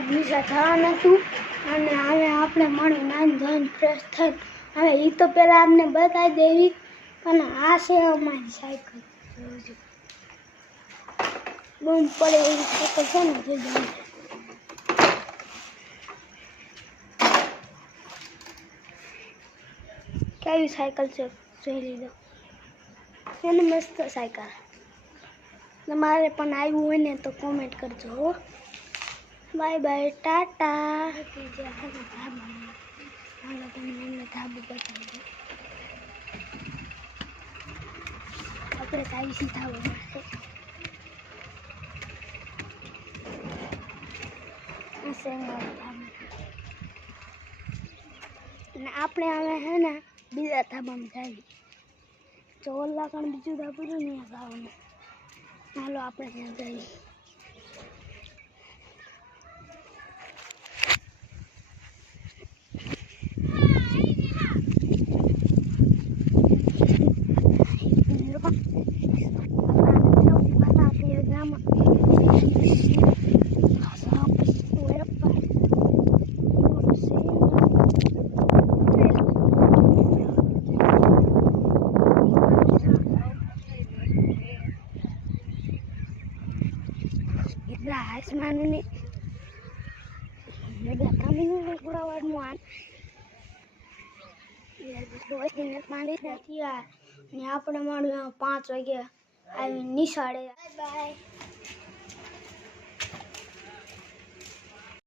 બીજા જવાનું હતું અને હવે આપણે મળી નાઈ ધોઈને ફ્રેશ થઈ હવે એ તો પહેલાં આપણે બતાવી દેવી અને આ છે અમારી સાયકલ બૂમ પડે એવી સાયકલ છે ને જોઈ જાય કેવી સાયકલ છે જોઈ લીધો એને મસ્ત સાયકલ તમારે પણ આવ્યું હોય ને તો કોમેન્ટ કરજો હો બાય બાય ટાટા હાલો તમને ધાબુ બતાવી દો આપણે કાંઈ સીધા મળશે અને આપણે હવે હે ને બીજા ધાબામાં જઈએ જો ઓલા પણ બીજું ધાબુ છે ને જવાનું હાલો આપણે ત્યાં જઈએ આસમાનને કામીનું થોડા વારનું આ પાણી નથી ને આપણે મળ્યું 5 વાગે આવી નિશાળે બાય બાય